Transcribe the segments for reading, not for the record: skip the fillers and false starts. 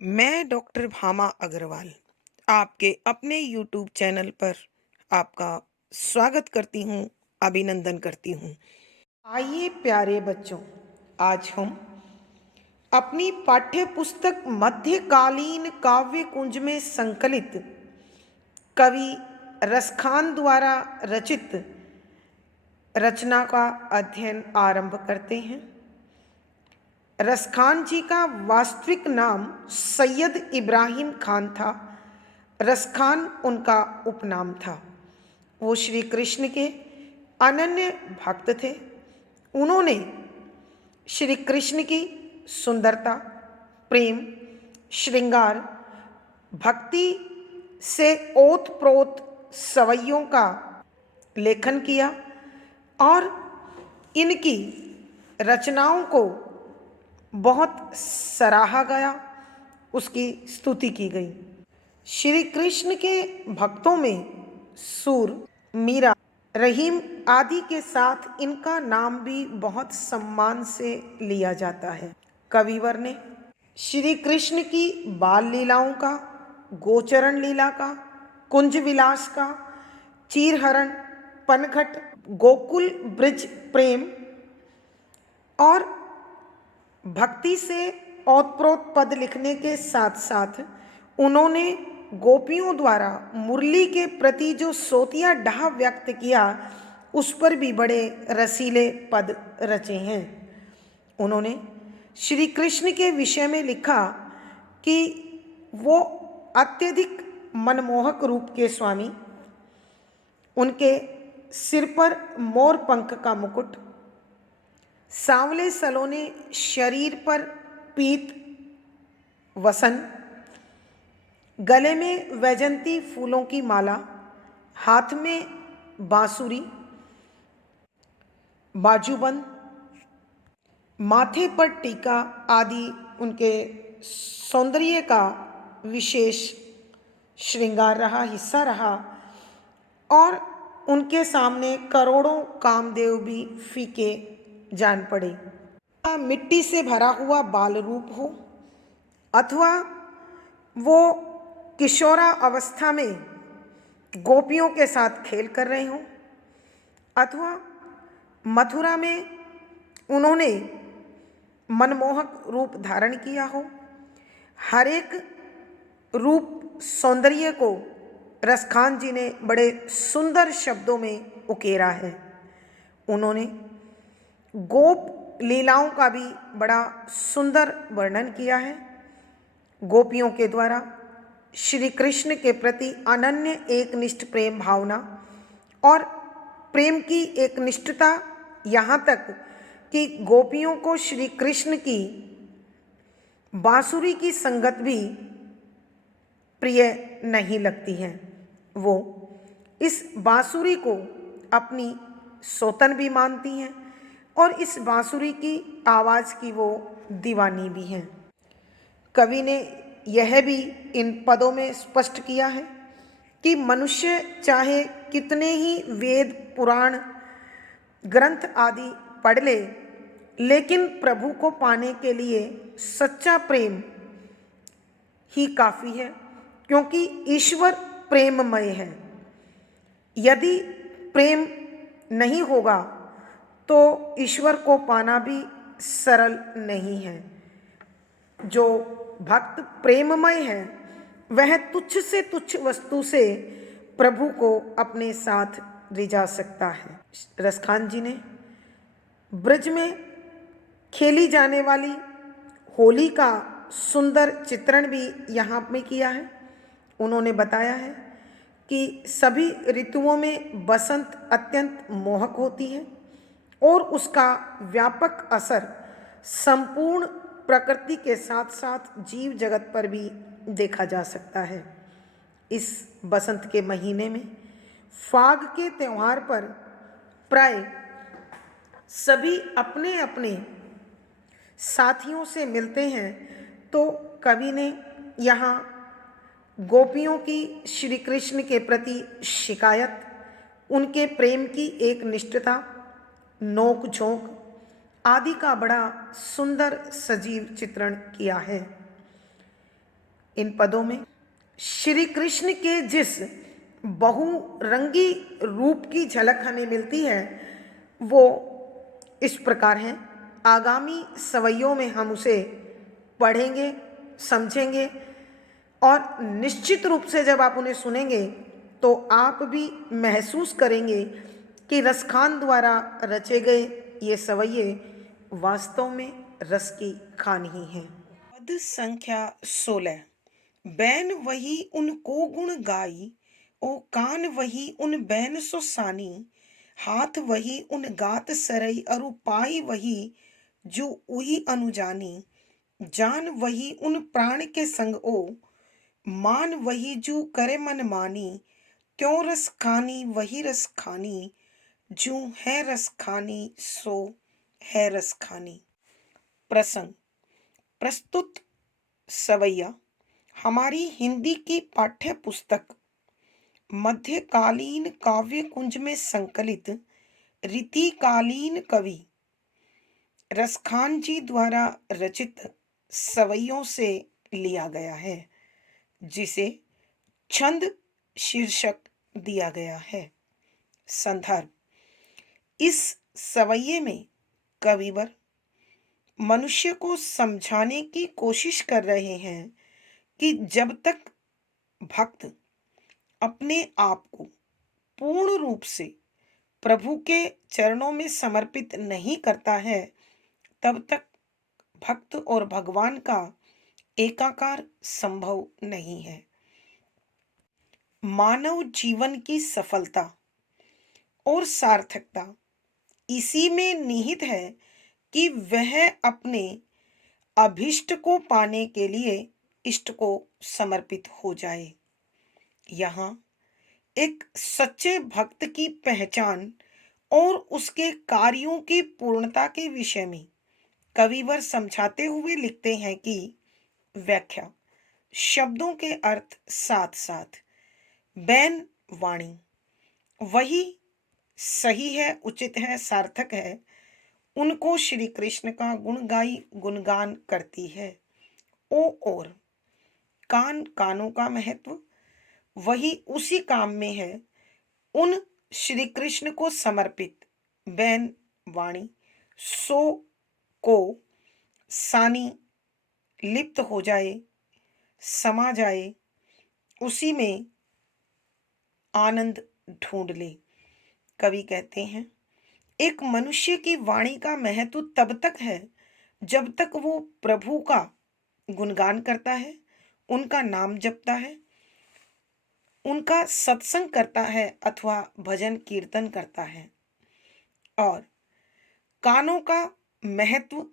मैं डॉक्टर भामा अग्रवाल आपके अपने यूट्यूब चैनल पर आपका स्वागत करती हूँ, अभिनंदन करती हूँ। आइए प्यारे बच्चों, आज हम अपनी पाठ्य पुस्तक मध्यकालीन काव्य कुंज में संकलित कवि रसखान द्वारा रचित रचना का अध्ययन आरंभ करते हैं। रसखान जी का वास्तविक नाम सैयद इब्राहिम खान था। रसखान उनका उपनाम था। वो श्री कृष्ण के अनन्य भक्त थे। उन्होंने श्री कृष्ण की सुंदरता, प्रेम, श्रृंगार, भक्ति से ओत-प्रोत सवैयों का लेखन किया और इनकी रचनाओं को बहुत सराहा गया, उसकी स्तुति की गई। श्री कृष्ण के भक्तों में सूर, मीरा, रहीम आदि के साथ इनका नाम भी बहुत सम्मान से लिया जाता है। कविवर ने श्री कृष्ण की बाल लीलाओं का, गोचरण लीला का, कुंज विलास का, चीरहरण, पनघट, गोकुल ब्रिज प्रेम और भक्ति से ओतप्रोत पद लिखने के साथ साथ उन्होंने गोपियों द्वारा मुरली के प्रति जो सोतिया डाह व्यक्त किया, उस पर भी बड़े रसीले पद रचे हैं। उन्होंने श्री कृष्ण के विषय में लिखा कि वो अत्यधिक मनमोहक रूप के स्वामी, उनके सिर पर मोर पंख का मुकुट, सांवले सलोने शरीर पर पीत वसन, गले में वैजंती फूलों की माला, हाथ में बांसुरी, बाजूबंद, माथे पर टीका आदि उनके सौंदर्य का विशेष श्रृंगार रहा, हिस्सा रहा और उनके सामने करोड़ों कामदेव भी फीके जान पड़े। मिट्टी से भरा हुआ बाल रूप हो अथवा वो किशोरा अवस्था में गोपियों के साथ खेल कर रहे हों अथवा मथुरा में उन्होंने मनमोहक रूप धारण किया हो, हर एक रूप सौंदर्य को रसखान जी ने बड़े सुंदर शब्दों में उकेरा है। उन्होंने गोप लीलाओं का भी बड़ा सुंदर वर्णन किया है। गोपियों के द्वारा श्री कृष्ण के प्रति अनन्य एकनिष्ठ प्रेम भावना और प्रेम की एक निष्ठता, यहाँ तक कि गोपियों को श्री कृष्ण की बांसुरी की संगत भी प्रिय नहीं लगती है। वो इस बांसुरी को अपनी सौतन भी मानती हैं और इस बांसुरी की आवाज़ की वो दीवानी भी हैं। कवि ने यह भी इन पदों में स्पष्ट किया है कि मनुष्य चाहे कितने ही वेद, पुराण, ग्रंथ आदि पढ़ ले, लेकिन प्रभु को पाने के लिए सच्चा प्रेम ही काफ़ी है, क्योंकि ईश्वर प्रेममय है। यदि प्रेम नहीं होगा तो ईश्वर को पाना भी सरल नहीं है। जो भक्त प्रेममय है वह तुच्छ से तुच्छ वस्तु से प्रभु को अपने साथ रिझा सकता है। रसखान जी ने ब्रज में खेली जाने वाली होली का सुंदर चित्रण भी यहाँ में किया है। उन्होंने बताया है कि सभी ऋतुओं में बसंत अत्यंत मोहक होती है और उसका व्यापक असर संपूर्ण प्रकृति के साथ साथ जीव जगत पर भी देखा जा सकता है। इस बसंत के महीने में फाग के त्यौहार पर प्राय सभी अपने अपने साथियों से मिलते हैं, तो कवि ने यहाँ गोपियों की श्री कृष्ण के प्रति शिकायत, उनके प्रेम की एक निष्ठता, नोक झोंक आदि का बड़ा सुंदर सजीव चित्रण किया है। इन पदों में श्री कृष्ण के जिस बहुरंगी रूप की झलक हमें मिलती है वो इस प्रकार है। आगामी सवैयों में हम उसे पढ़ेंगे, समझेंगे और निश्चित रूप से जब आप उन्हें सुनेंगे तो आप भी महसूस करेंगे कि रसखान द्वारा रचे गए ये सवैये वास्तव में रस की खान ही हैं। पद संख्या 16। बैन वही उनको गुण गाई, ओ कान वही उन बैन सो सानी, हाथ वही उन गात सरई अरु पाई वही जो उही अनुजानी, जान वही उन प्राण के संग ओ, मान वही जो करे मन मानी, क्यों रस खानी वही रस खानी, जो है रस खानी सो है रस खानी। प्रसंग। प्रस्तुत सवैया हमारी हिंदी की पाठ्य पुस्तक मध्यकालीन काव्य कुंज में संकलित रीतिकालीन कवि रसखान जी द्वारा रचित सवैयों से लिया गया है, जिसे छंद शीर्षक दिया गया है। संदर्भ। इस सवैये में कविवर मनुष्य को समझाने की कोशिश कर रहे हैं कि जब तक भक्त अपने आप को पूर्ण रूप से प्रभु के चरणों में समर्पित नहीं करता है तब तक भक्त और भगवान का एकाकार संभव नहीं है। मानव जीवन की सफलता और सार्थकता इसी में निहित है कि वह अपने अभिष्ट को पाने के लिए इष्ट को समर्पित हो जाए। यहाँ एक सच्चे भक्त की पहचान और उसके कार्यों की पूर्णता के विषय में कविवर समझाते हुए लिखते हैं कि व्याख्या। शब्दों के अर्थ साथ साथ। बैन वाणी वही सही है, उचित है, सार्थक है, उनको श्री कृष्ण का गुणगाई गुणगान करती है। ओ और कान, कानों का महत्व वही उसी काम में है, उन श्री कृष्ण को समर्पित। बैन वाणी सो को सानी लिप्त हो जाए, समा जाए, उसी में आनंद ढूंढ ले। कवि कहते हैं एक मनुष्य की वाणी का महत्व तब तक है जब तक वो प्रभु का गुणगान करता है, उनका नाम जपता है, उनका सत्संग करता है अथवा भजन कीर्तन करता है। और कानों का महत्व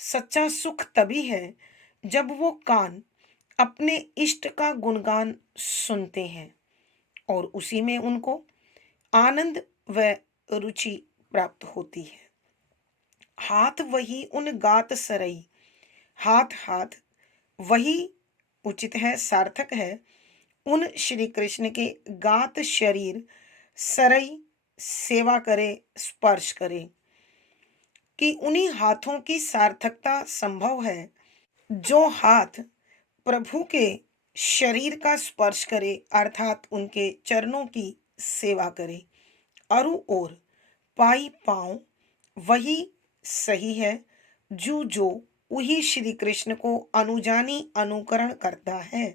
सच्चा सुख तभी है जब वो कान अपने इष्ट का गुणगान सुनते हैं और उसी में उनको आनंद व रुचि प्राप्त होती है। हाथ वही उन गात सरई, हाथ हाथ वही उचित है, सार्थक है, उन श्री कृष्ण के गात शरीर सरई सेवा करे, स्पर्श करे, कि उन्हीं हाथों की सार्थकता संभव है जो हाथ प्रभु के शरीर का स्पर्श करे अर्थात उनके चरणों की सेवा करे। अरु और पाई पांव वही सही है जो वही श्री कृष्ण को अनुजानी अनुकरण करता है,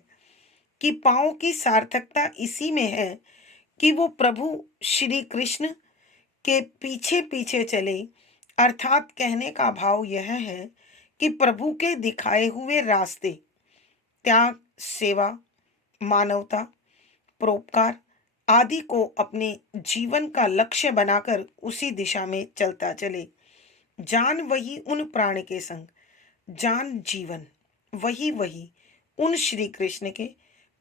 कि पांव की सार्थकता इसी में है कि वो प्रभु श्री कृष्ण के पीछे पीछे चले, अर्थात कहने का भाव यह है कि प्रभु के दिखाए हुए रास्ते त्याग, सेवा, मानवता, परोपकार आदि को अपने जीवन का लक्ष्य बनाकर उसी दिशा में चलता चले। जान वही उन प्राण के संग, जान जीवन वही वही उन श्री कृष्ण के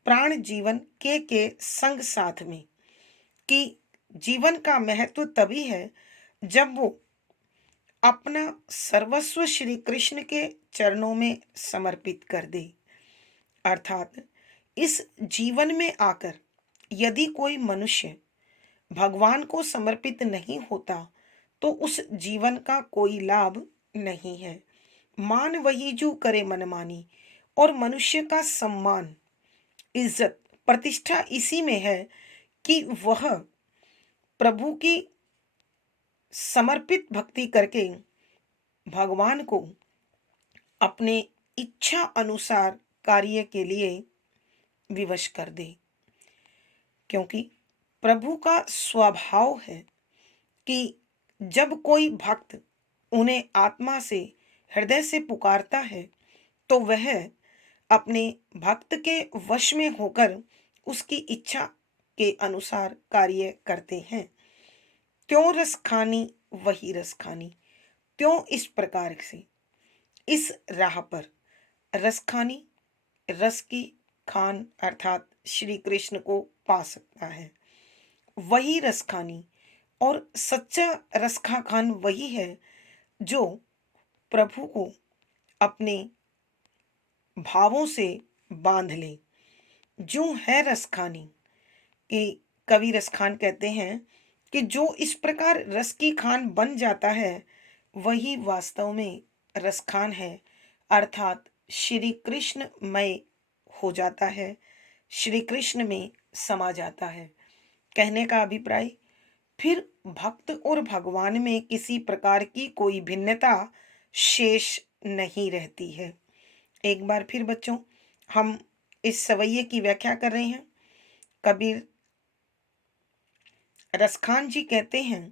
प्राण जीवन के संग साथ में, कि जीवन का महत्व तभी है जब वो अपना सर्वस्व श्री कृष्ण के चरणों में समर्पित कर दे। अर्थात इस जीवन में आकर यदि कोई मनुष्य भगवान को समर्पित नहीं होता तो उस जीवन का कोई लाभ नहीं है। मान वही जो करे मनमानी, और मनुष्य का सम्मान, इज्जत, प्रतिष्ठा इसी में है कि वह प्रभु की समर्पित भक्ति करके भगवान को अपने इच्छा अनुसार कार्य के लिए विवश कर दे। क्योंकि प्रभु का स्वभाव है कि जब कोई भक्त उन्हें आत्मा से, हृदय से पुकारता है, तो वह अपने भक्त के वश में होकर उसकी इच्छा के अनुसार कार्य करते हैं। त्यों रस खानी वही रस खानी, त्यों इस प्रकार से इस राह पर रस खानी, रस की खान अर्थात श्री कृष्ण को पा सकता है, वही रस खानी। और सच्चा रस का खान वही है जो प्रभु को अपने भावों से बांध ले। जो है रस खानी कि कवि रस खान कहते हैं कि जो इस प्रकार रस की खान बन जाता है वही वास्तव में रस खान है, अर्थात श्री कृष्णमय हो जाता है, श्री कृष्ण में समा जाता है। कहने का अभिप्राय, फिर भक्त और भगवान में किसी प्रकार की कोई भिन्नता शेष नहीं रहती है। एक बार फिर बच्चों, हम इस सवैये की व्याख्या कर रहे हैं। कबीर रसखान जी कहते हैं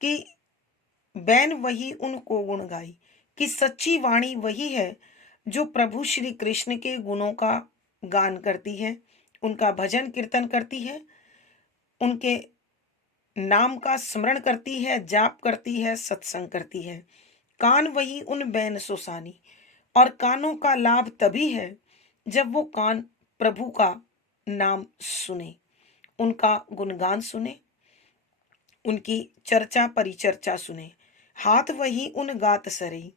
कि बैन वही उनको गुण गाई, कि सच्ची वाणी वही है जो प्रभु श्री कृष्ण के गुणों का गान करती है, उनका भजन कीर्तन करती है, उनके नाम का स्मरण करती है, जाप करती है, सत्संग करती है। कान वही उन बैन सुसानी, और कानों का लाभ तभी है जब वो कान प्रभु का नाम सुने, उनका गुणगान सुने, उनकी चर्चा परिचर्चा सुने। हाथ वही उन गात सरी,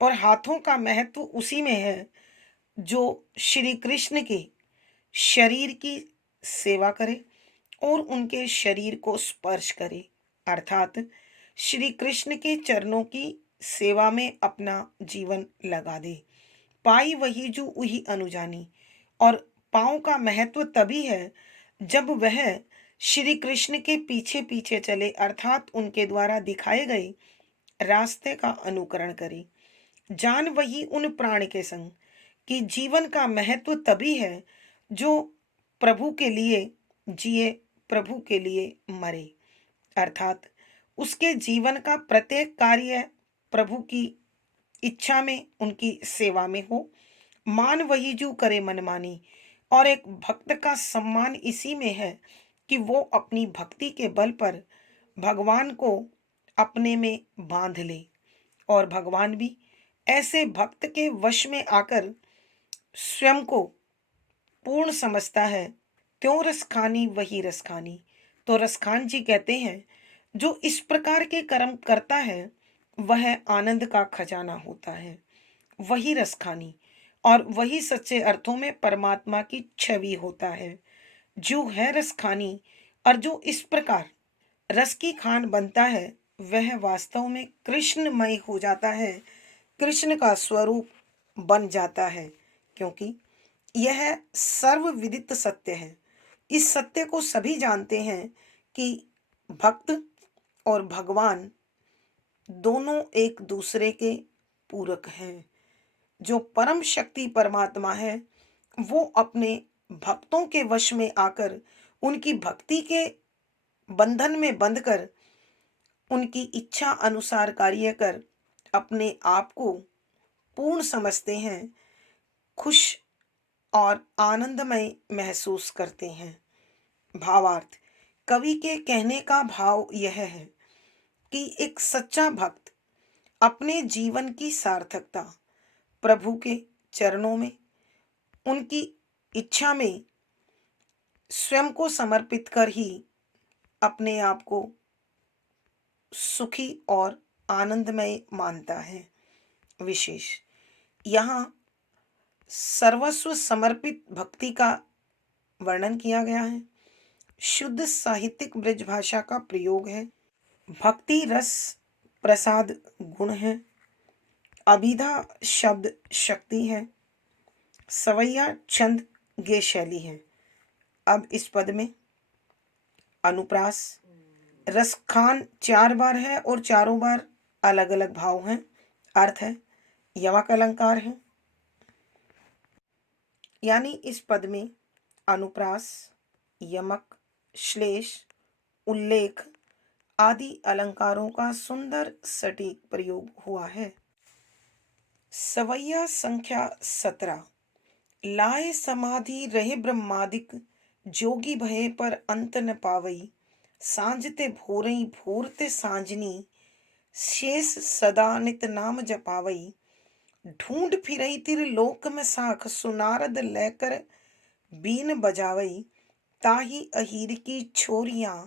और हाथों का महत्व उसी में है जो श्री कृष्ण के शरीर की सेवा करे और उनके शरीर को स्पर्श करे, अर्थात श्री कृष्ण के चरणों की सेवा में अपना जीवन लगा दे। पाई वही जो उही अनुजानी, और पाँव का महत्व तभी है जब वह श्री कृष्ण के पीछे पीछे चले, अर्थात उनके द्वारा दिखाए गए रास्ते का अनुकरण करे। जान वही उन प्राण के संग, कि जीवन का महत्व तभी है जो प्रभु के लिए जिए, प्रभु के लिए मरे, अर्थात उसके जीवन का प्रत्येक कार्य प्रभु की इच्छा में, उनकी सेवा में हो। मान वही जो करे मनमानी, और एक भक्त का सम्मान इसी में है कि वो अपनी भक्ति के बल पर भगवान को अपने में बांध ले, और भगवान भी ऐसे भक्त के वश में आकर स्वयं को पूर्ण समझता है। त्यों रसखानी वही रसखानी। तो रसखान जी कहते हैं जो इस प्रकार के कर्म करता है वह आनंद का खजाना होता है, वही रसखानी, और वही सच्चे अर्थों में परमात्मा की छवि होता है। जो है रसखानी और जो इस प्रकार रस की खान बनता है वह वास्तव में कृष्णमय हो जाता है, कृष्ण का स्वरूप बन जाता है। क्योंकि यह सर्वविदित सत्य है। इस सत्य को सभी जानते हैं कि भक्त और भगवान दोनों एक दूसरे के पूरक हैं। जो परम शक्ति परमात्मा है वो अपने भक्तों के वश में आकर उनकी भक्ति के बंधन में बंधकर उनकी इच्छा अनुसार कार्य कर अपने आप को पूर्ण समझते हैं, खुश और आनंदमय महसूस करते हैं। भावार्थ, कवि के कहने का भाव यह है कि एक सच्चा भक्त अपने जीवन की सार्थकता प्रभु के चरणों में, उनकी इच्छा में स्वयं को समर्पित कर ही अपने आप को सुखी और आनंदमय मानता है। विशेष यहाँ सर्वस्व समर्पित भक्ति का वर्णन किया गया है। शुद्ध साहित्यिक ब्रज भाषा का प्रयोग है। भक्ति रस प्रसाद गुण है। अभिधा शब्द शक्ति है। सवैया छंद गे शैली है। अब इस पद में अनुप्रास रसखान 4 बार है और चारों बार अलग अलग भाव हैं, अर्थ है, यमक अलंकार है। यानी इस पद में अनुप्रास, यमक, श्लेष, उल्लेख आदि अलंकारों का सुंदर सटीक प्रयोग हुआ है। सवैया संख्या 17। लाए समाधि रहे ब्रह्मादिक, जोगी भये पर अंत न पावई, सांझते भोरई भोरते सांझनी, शेष सदा नित नाम जपावई, ढूंढ फिरई तिर लोक में साख, सुनारद लेकर बीन बजावई, ताही अहीर की छोरियां,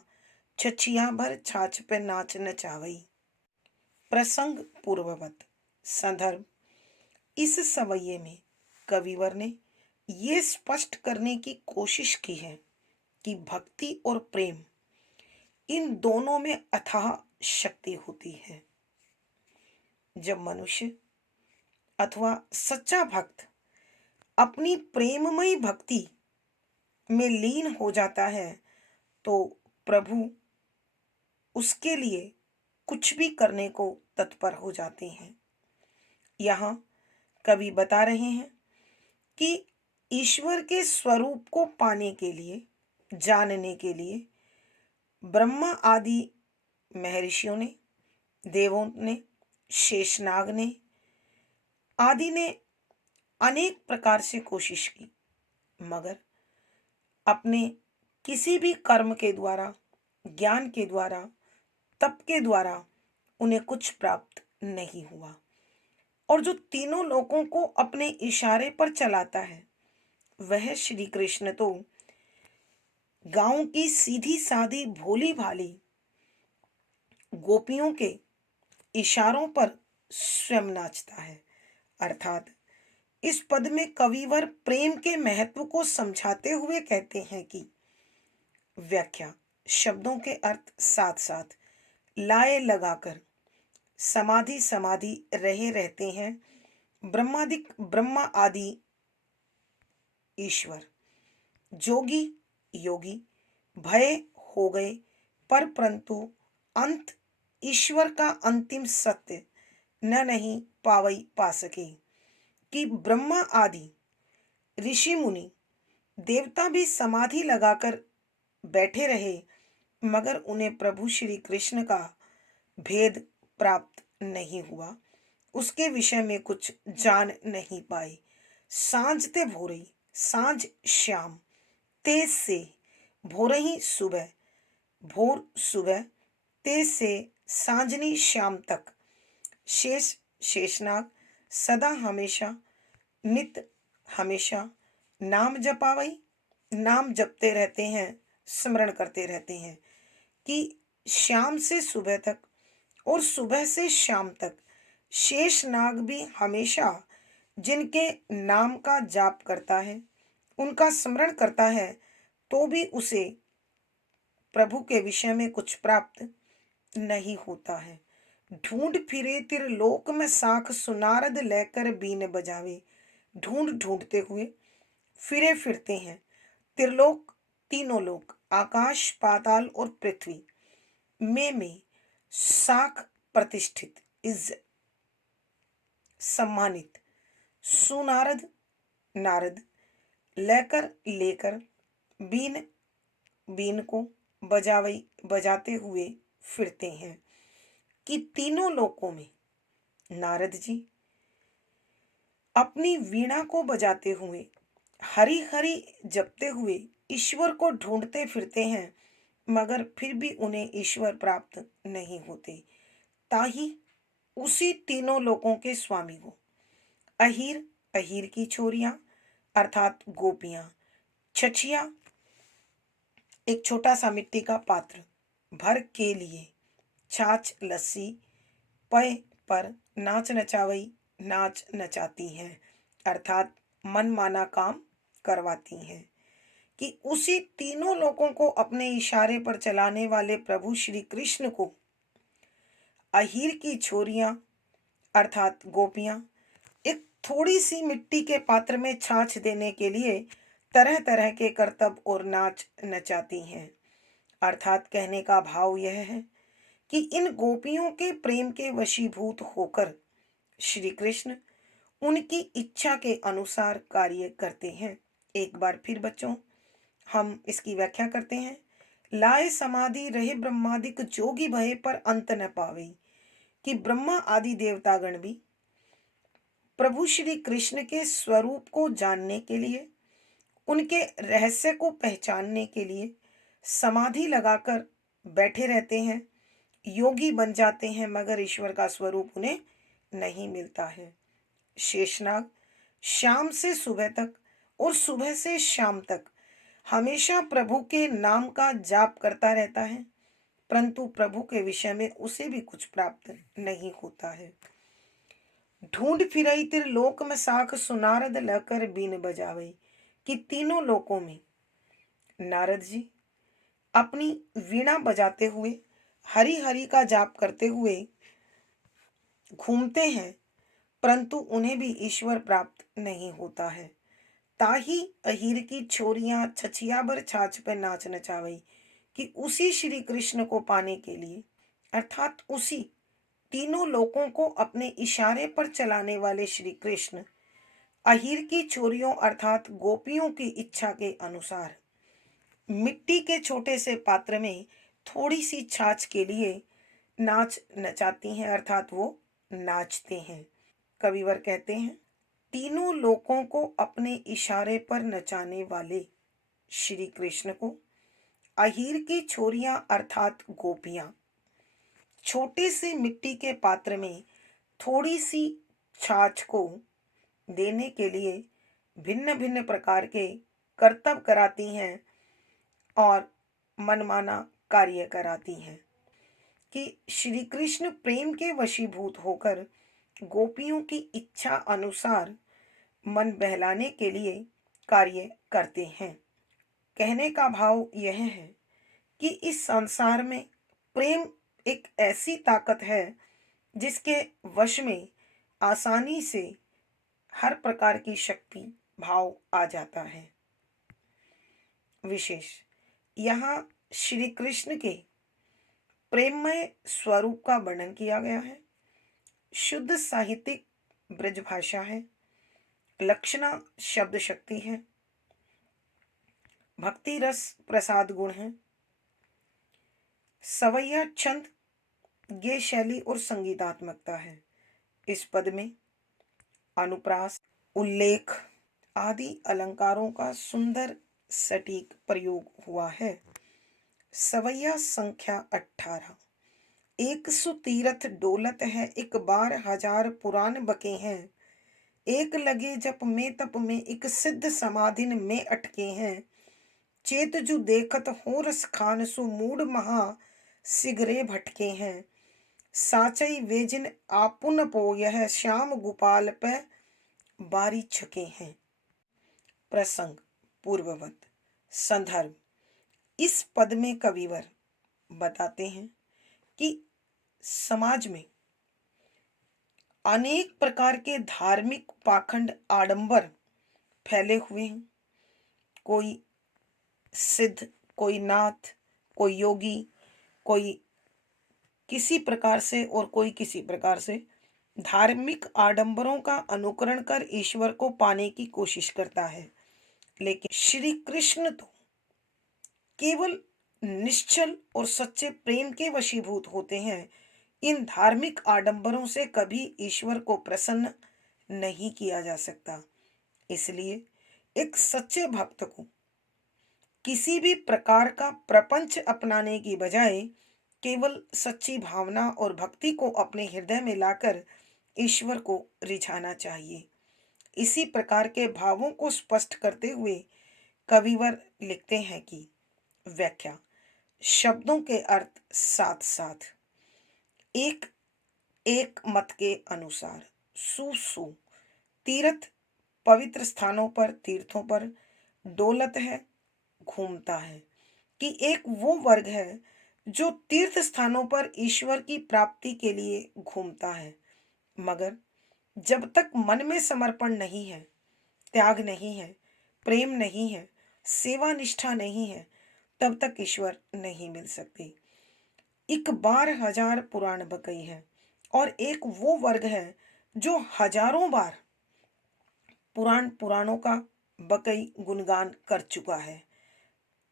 छछिया भर छाछ पे नाच नचावई। प्रसंग पूर्ववत। संदर्भ। इस सवैये में कविवर ने ये स्पष्ट करने की कोशिश की है कि भक्ति और प्रेम इन दोनों में अथाह शक्ति होती है। जब मनुष्य अथवा सच्चा भक्त अपनी प्रेममयी भक्ति में लीन हो जाता है तो प्रभु उसके लिए कुछ भी करने को तत्पर हो जाते हैं। यहाँ कवि बता रहे हैं कि ईश्वर के स्वरूप को पाने के लिए, जानने के लिए ब्रह्मा आदि महर्षियों ने, देवों ने, शेषनाग ने आदि ने अनेक प्रकार से कोशिश की, मगर अपने किसी भी कर्म के द्वारा, ज्ञान के द्वारा, तप के द्वारा उन्हें कुछ प्राप्त नहीं हुआ। और जो तीनों लोगों को अपने इशारे पर चलाता है वह श्री कृष्ण तो गांव की सीधी सादी भोली भाली गोपियों के इशारों पर स्वयं नाचता है। अर्थात इस पद में कविवर प्रेम के महत्व को समझाते हुए कहते हैं कि व्याख्या शब्दों के अर्थ साथ साथ लाए लगाकर समाधि समाधि रहे रहते हैं ब्रह्मा आदि ईश्वर, जोगी योगी भय हो गए पर परंतु अंत ईश्वर का अंतिम सत्य न नहीं पावई पा सके, कि ब्रह्मा आदि ऋषि मुनि देवता भी समाधि लगाकर बैठे रहे मगर उन्हें प्रभु श्री कृष्ण का भेद प्राप्त नहीं हुआ, उसके विषय में कुछ जान नहीं पाए। सांझते भोरई, सांझ श्याम, तेज से भोरही सुबह, भोर सुबह, तेज से सांझनी शाम तक, शेष शेषनाग सदा हमेशा, नित हमेशा, नाम जपावई नाम जपते रहते हैं, स्मरण करते रहते हैं, कि शाम से सुबह तक और सुबह से शाम तक शेष नाग भी हमेशा जिनके नाम का जाप करता है, उनका स्मरण करता है, तो भी उसे प्रभु के विषय में कुछ प्राप्त नहीं होता है। ढूंढ फिरे त्रिलोक में साख, सुनारद लेकर बीन बजावे। ढूंढ ढूंढते हुए फिरे फिरते हैं त्रिलोक, तीनों लोक, आकाश पाताल और पृथ्वी में साख प्रतिष्ठित इज सम्मानित, सुनारद नारद, लेकर लेकर, बीन बीन को बजावई बजाते हुए फिरते हैं, कि तीनों लोकों में नारद जी अपनी वीणा को बजाते हुए हरि हरि जपते हुए ईश्वर को ढूंढते फिरते हैं मगर फिर भी उन्हें ईश्वर प्राप्त नहीं होते। ताही उसी तीनों लोकों के स्वामी को अहीर, अहीर की छोरियां अर्थात गोपियां, छछिया एक छोटा सा मिट्टी का पात्र भर के लिए, छाछ लस्सी पय पर नाच नचावई नाच नचाती हैं अर्थात मन माना काम करवाती हैं, कि उसी तीनों लोगों को अपने इशारे पर चलाने वाले प्रभु श्री कृष्ण को अहीर की छोरियां अर्थात गोपियां एक थोड़ी सी मिट्टी के पात्र में छाछ देने के लिए तरह तरह के करतब और नाच नचाती हैं। अर्थात कहने का भाव यह है कि इन गोपियों के प्रेम के वशीभूत होकर श्री कृष्ण उनकी इच्छा के अनुसार कार्य करते हैं। एक बार फिर बच्चों हम इसकी व्याख्या करते हैं। लाए समाधि रहे ब्रह्मादिक जोगी भये पर अंत न पावे, कि ब्रह्मा आदि देवतागण भी प्रभु श्री कृष्ण के स्वरूप को जानने के लिए, उनके रहस्य को पहचानने के लिए समाधि लगाकर बैठे रहते हैं, योगी बन जाते हैं, मगर ईश्वर का स्वरूप उन्हें नहीं मिलता है। शेषनाग शाम से सुबह तक और सुबह से शाम तक हमेशा प्रभु के नाम का जाप करता रहता है, परंतु प्रभु के विषय में उसे भी कुछ प्राप्त नहीं होता है। ढूंढ फिरई त्रिलोक में साख सुनारद लकर बीन बजावई, कि तीनों लोकों में नारद जी अपनी वीणा बजाते हुए हरि हरि का जाप करते हुए घूमते हैं, परंतु उन्हें भी ईश्वर प्राप्त नहीं होता है। ताही अहीर की छोरियां छछिया भर छाछ पे नाच नचावई, कि उसी श्री कृष्ण को पाने के लिए, अर्थात उसी तीनों लोकों को अपने इशारे पर चलाने वाले श्री कृष्ण अहीर की छोरियों अर्थात गोपियों की इच्छा के अनुसार मिट्टी के छोटे से पात्र में थोड़ी सी छाछ के लिए नाच नचाती हैं, अर्थात वो नाचते हैं। कविवर कहते हैं, तीनों लोकों को अपने इशारे पर नचाने वाले श्री कृष्ण को अहीर की छोरियां अर्थात गोपियां छोटे से मिट्टी के पात्र में थोड़ी सी छाछ को देने के लिए भिन्न भिन्न प्रकार के करतब कराती हैं और मनमाना कार्य कराती हैं, कि श्री कृष्ण प्रेम के वशीभूत होकर गोपियों की इच्छा अनुसार मन बहलाने के लिए कार्य करते हैं। कहने का भाव यह है कि इस संसार में प्रेम एक ऐसी ताकत है जिसके वश में आसानी से हर प्रकार की शक्ति भाव आ जाता है। विशेष यहाँ श्री कृष्ण के प्रेममय स्वरूप का वर्णन किया गया है। शुद्ध साहित्यिक ब्रज भाषा है, लक्षणा शब्द शक्ति है, भक्ति रस प्रसाद गुण है, सवैया छंद गे शैली और संगीतात्मकता है। इस पद में अनुप्रास, उल्लेख आदि अलंकारों का सुंदर सटीक प्रयोग हुआ है। सवैया संख्या 18, एक सुतीरथ डोलत है, एक बार हजार पुराण बके हैं, एक लगे जप में तप में, एक सिद्ध समाधिन में अटके हैं, चेत जु देखत हो रस खान, सु मूड महा सिगरे भटके हैं, साचई वेजिन आपुन पो, यह श्याम गोपाल पे बारी छके हैं। प्रसंग पूर्ववत। संदर्भ, इस पद में कविवर बताते हैं कि समाज में अनेक प्रकार के धार्मिक पाखंड आडंबर फैले हुए हैं। कोई सिद्ध, कोई नाथ, कोई योगी, कोई किसी प्रकार से और कोई किसी प्रकार से धार्मिक आडंबरों का अनुकरण कर ईश्वर को पाने की कोशिश करता है, लेकिन श्री कृष्ण तो केवल निश्चल और सच्चे प्रेम के वशीभूत होते हैं। इन धार्मिक आडंबरों से कभी ईश्वर को प्रसन्न नहीं किया जा सकता। इसलिए एक सच्चे भक्त को किसी भी प्रकार का प्रपंच अपनाने की बजाय केवल सच्ची भावना और भक्ति को अपने हृदय में लाकर ईश्वर को रिझाना चाहिए। इसी प्रकार के भावों को स्पष्ट करते हुए कविवर लिखते हैं कि व्याख्या, शब्दों के अर्थ साथ साथ एक एक मत के अनुसार सु तीर्थ पवित्र स्थानों पर, तीर्थों पर, डोलत है घूमता है, कि एक वो वर्ग है जो तीर्थ स्थानों पर ईश्वर की प्राप्ति के लिए घूमता है, मगर जब तक मन में समर्पण नहीं है, त्याग नहीं है, प्रेम नहीं है, सेवा निष्ठा नहीं है, तब तक ईश्वर नहीं मिल सकती। एक बार हजार पुराण बकई है, और एक वो वर्ग है जो हजारों बार पुराणों का बकई गुणगान कर चुका है।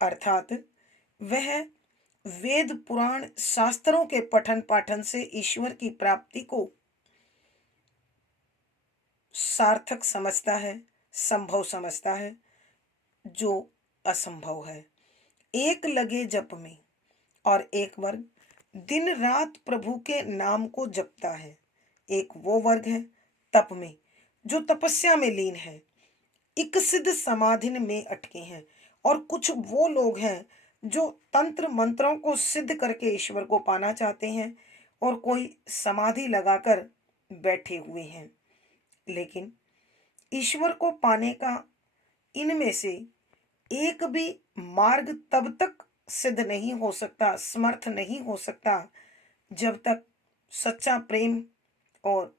अर्थात वह वेद पुराण शास्त्रों के पठन पाठन से ईश्वर की प्राप्ति को सार्थक समझता है, संभव समझता है, जो असंभव है। एक लगे जप में, और एक वर्ग दिन रात प्रभु के नाम को जपता है। एक वो वर्ग है तप में, जो तपस्या में लीन है, एक सिद्ध समाधि में अटके हैं। और कुछ वो लोग हैं जो तंत्र मंत्रों को सिद्ध करके ईश्वर को पाना चाहते हैं, और कोई समाधि लगाकर बैठे हुए हैं। लेकिन ईश्वर को पाने का इनमें से एक भी मार्ग तब तक सिद्ध नहीं हो सकता, समर्थ नहीं हो सकता, जब तक सच्चा प्रेम और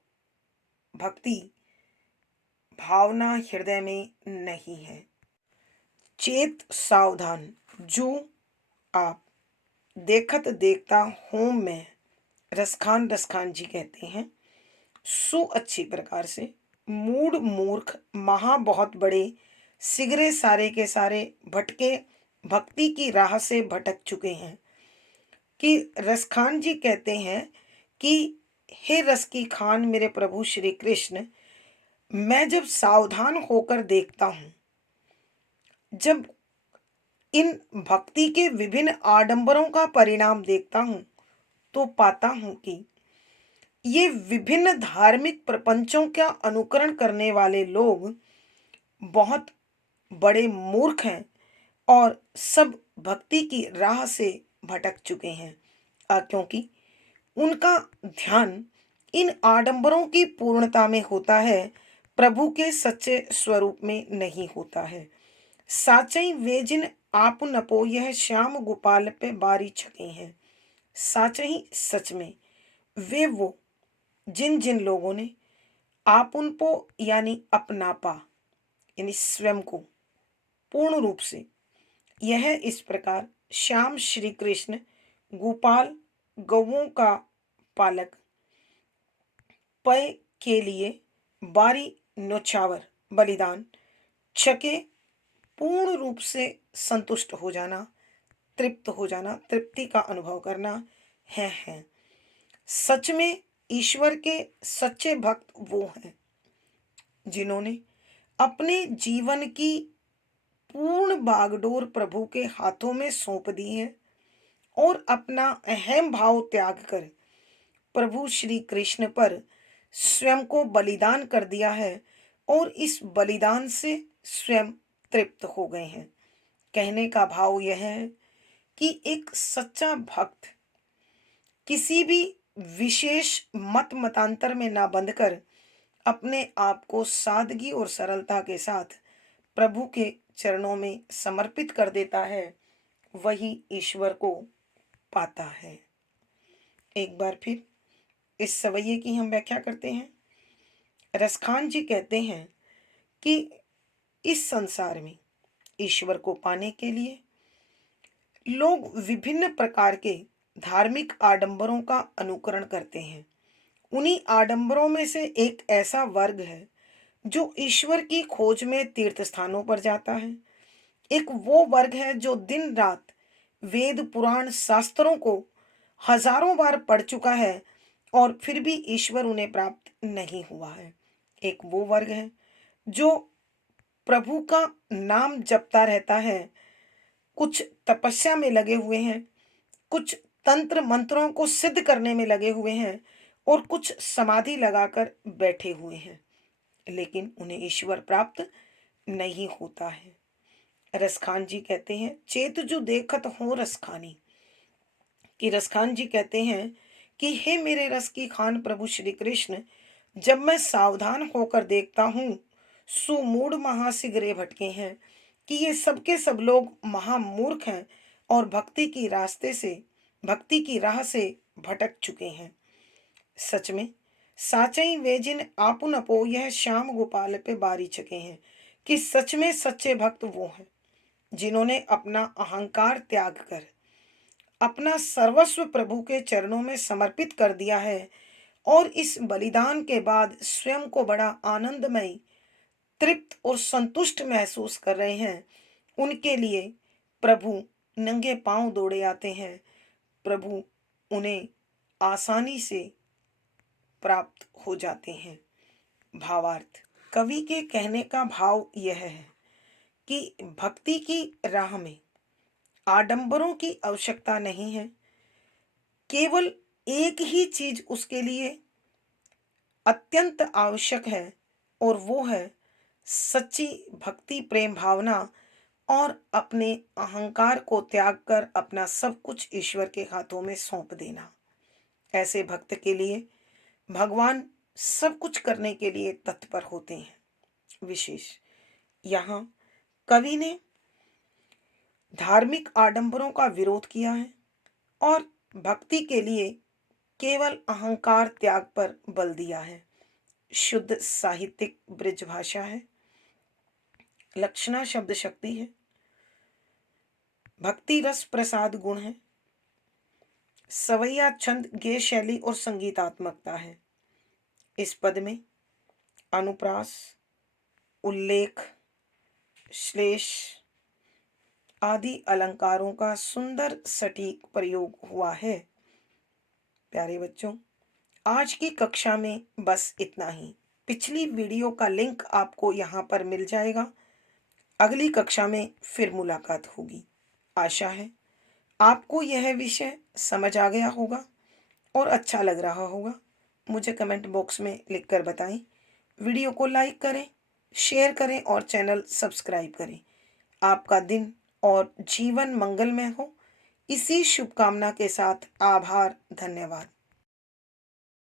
भक्ति भावना हृदय में नहीं है। चेत सावधान, जो आप देखत देखता होम में रसखान रसखान जी कहते हैं, सो अच्छी प्रकार से मूड मूर्ख महा बहुत बड़े सिगरे सारे के सारे भटके भक्ति की राह से भटक चुके हैं। कि रसखान जी कहते हैं कि हे रस की खान मेरे प्रभु श्री कृष्ण, मैं जब सावधान होकर देखता हूँ, जब इन भक्ति के विभिन्न आडंबरों का परिणाम देखता हूँ, तो पाता हूँ कि ये विभिन्न धार्मिक प्रपंचों का अनुकरण करने वाले लोग बहुत बड़े मूर्ख हैं, और सब भक्ति की राह से भटक चुके हैं। क्योंकि उनका ध्यान इन आडंबरों की पूर्णता में होता है, प्रभु के सच्चे स्वरूप में नहीं होता है। साचई वे जिन आप नपो, यह श्याम गोपाल पे बारी छके हैं। साचई सच में वे वो जिन जिन लोगों ने आप उनको यानी अपनापा, यानी स्वयं को पूर्ण रूप से, यह इस प्रकार श्याम श्री कृष्ण गोपाल गौओं का पालक पय के लिए बारी नौछावर बलिदान छके पूर्ण रूप से संतुष्ट हो जाना, तृप्त हो जाना, तृप्ति का अनुभव करना है। सच में ईश्वर के सच्चे भक्त वो हैं जिन्होंने अपने जीवन की पूर्ण बागडोर प्रभु के हाथों में सौंप दी है, और अपना अहम भाव त्याग कर प्रभु श्री कृष्ण पर स्वयं को बलिदान कर दिया है, और इस बलिदान से स्वयं तृप्त हो गए हैं। कहने का भाव यह है कि एक सच्चा भक्त किसी भी विशेष मत मतांतर में ना बंधकर अपने आप को सादगी और सरलता के साथ प्रभु के चरणों में समर्पित कर देता है, वही ईश्वर को पाता है। एक बार फिर इस सवैये की हम व्याख्या करते हैं। रसखान जी कहते हैं कि इस संसार में ईश्वर को पाने के लिए लोग विभिन्न प्रकार के धार्मिक आडंबरों का अनुकरण करते हैं। उन्हीं आडंबरों में से एक ऐसा वर्ग है जो ईश्वर की खोज में तीर्थ स्थानों पर जाता है। एक वो वर्ग है जो दिन रात वेद पुराण शास्त्रों को हजारों बार पढ़ चुका है, और फिर भी ईश्वर उन्हें प्राप्त नहीं हुआ है। एक वो वर्ग है जो प्रभु का नाम जपता रहता है, कुछ तपस्या में लगे हुए हैं, कुछ तंत्र मंत्रों को सिद्ध करने में लगे हुए हैं, और कुछ समाधि लगाकर बैठे हुए हैं, लेकिन उन्हें ईश्वर प्राप्त नहीं होता है। रसखान जी कहते हैं, चेत जो देखत हो रसखानी, कि रसखान जी कहते हैं कि हे मेरे रस की खान प्रभु श्री कृष्ण, जब मैं सावधान होकर देखता हूँ, सुमूढ़ महासिगरे भटके हैं, कि ये सब के सब लोग महामूर्ख हैं, और भक्ति की राह से भटक चुके हैं। सच में साचई वे जिन आपुन अपो यह श्याम गोपाल पे बारी चके हैं, कि सच में सच्चे भक्त वो हैं जिन्होंने अपना अहंकार त्याग कर अपना सर्वस्व प्रभु के चरणों में समर्पित कर दिया है, और इस बलिदान के बाद स्वयं को बड़ा आनंदमय, तृप्त और संतुष्ट महसूस कर रहे हैं। उनके लिए प्रभु नंगे पांव दौड़े आते हैं। प्रभु उन्हें आसानी से प्राप्त हो जाते हैं। भावार्थ, कवि के कहने का भाव यह है कि भक्ति की राह में आडंबरों की आवश्यकता नहीं है। केवल एक ही चीज उसके लिए अत्यंत आवश्यक है, और वो है सच्ची भक्ति प्रेम भावना, और अपने अहंकार को त्याग कर अपना सब कुछ ईश्वर के हाथों में सौंप देना। ऐसे भक्त के लिए भगवान सब कुछ करने के लिए तत्पर होते हैं। विशेष यहाँ कवि ने धार्मिक आडंबरों का विरोध किया है और भक्ति के लिए केवल अहंकार त्याग पर बल दिया है। शुद्ध साहित्यिक ब्रिज भाषा है, लक्षणा शब्द शक्ति है, भक्ति रस प्रसाद गुण है, सवैया छंद गेय शैली और संगीतात्मकता है। इस पद में अनुप्रास, उल्लेख, श्लेष आदि अलंकारों का सुंदर सटीक प्रयोग हुआ है। प्यारे बच्चों, आज की कक्षा में बस इतना ही। पिछली वीडियो का लिंक आपको यहाँ पर मिल जाएगा। अगली कक्षा में फिर मुलाकात होगी। आशा है आपको यह विषय समझ आ गया होगा और अच्छा लग रहा होगा। मुझे कमेंट बॉक्स में लिखकर बताएं। वीडियो को लाइक करें, शेयर करें और चैनल सब्सक्राइब करें। आपका दिन और जीवन मंगलमय हो, इसी शुभकामना के साथ आभार, धन्यवाद।